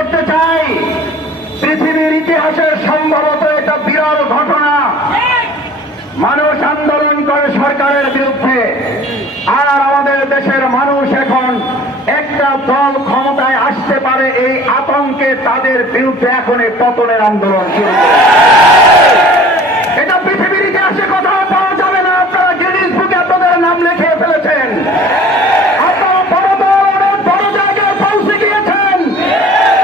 করতে চাই, পৃথিবীর ইতিহাসে সম্ভবত এটা বিরল ঘটনা। মানুষ আন্দোলন করে সরকারের বিরুদ্ধে, আর আমাদের দেশের মানুষ এখন একটা দল ক্ষমতায় আসতে পারে এই আতঙ্কে তাদের বিরুদ্ধে এখন এই পতনের আন্দোলন শুরু করে। এটা পৃথিবীর ইতিহাসে কোথাও পাওয়া যাবে না। আপনারা গিনিস বুকে আপনাদের নাম লিখে ফেলেছেন। আপনারা বড় দল অনেক বড় জায়গায় পৌঁছে গিয়েছেন।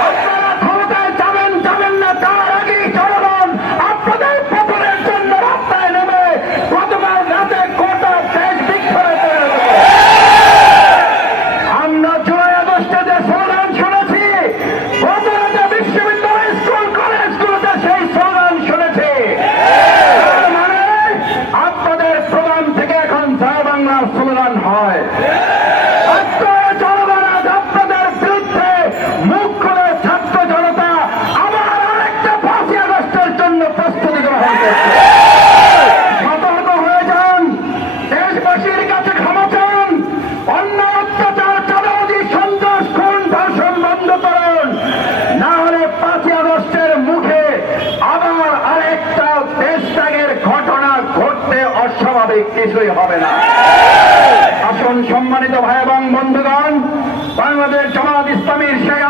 আপনারা ক্ষমতায় যাবেন যাবেন না তার আগেই জনগণ আপনাদের পতনের জন্য রাস্তায় নেমে গতকাল রাতে গোটা দেশ বিক্ষোভে পড়ে গেল। আমরা জুলাই আগস্টে যে স্লোগান শুনেছি, গত রাতে বিশ্ববিদ্যালয় স্কুল কলেজগুলোতে সেই স্লোগান শুনেছি। তার মানে আপনাদের প্রোগ্রাম থেকে এখন জয় বাংলা স্লোগান হয়। আপনারা জনগণ আজ আপনাদের বিরুদ্ধে মুখ খুলে ছাত্র জনতা আবার আরেকটা 5ই আগস্টের জন্য প্রস্তুতি গ্রহণ করছে। সতর্ক হয়ে যান, দেশবাসীর কাছে ক্ষমা চান, অন্যায় অত্যাচার চাঁদাবাজি সন্ত্রাস খুন ধর্ষণ বন্ধ করুন, না হলে 5ই আগস্টের মুখে আবার আরেকটা দেশত্যাগের ঘটনা ঘটতে অস্বাভাবিক কিছুই হবে না। আসুন সম্মানিত ভাই এবং বন্ধুগণ, বাংলাদেশ জামাত ইসলামীর সেই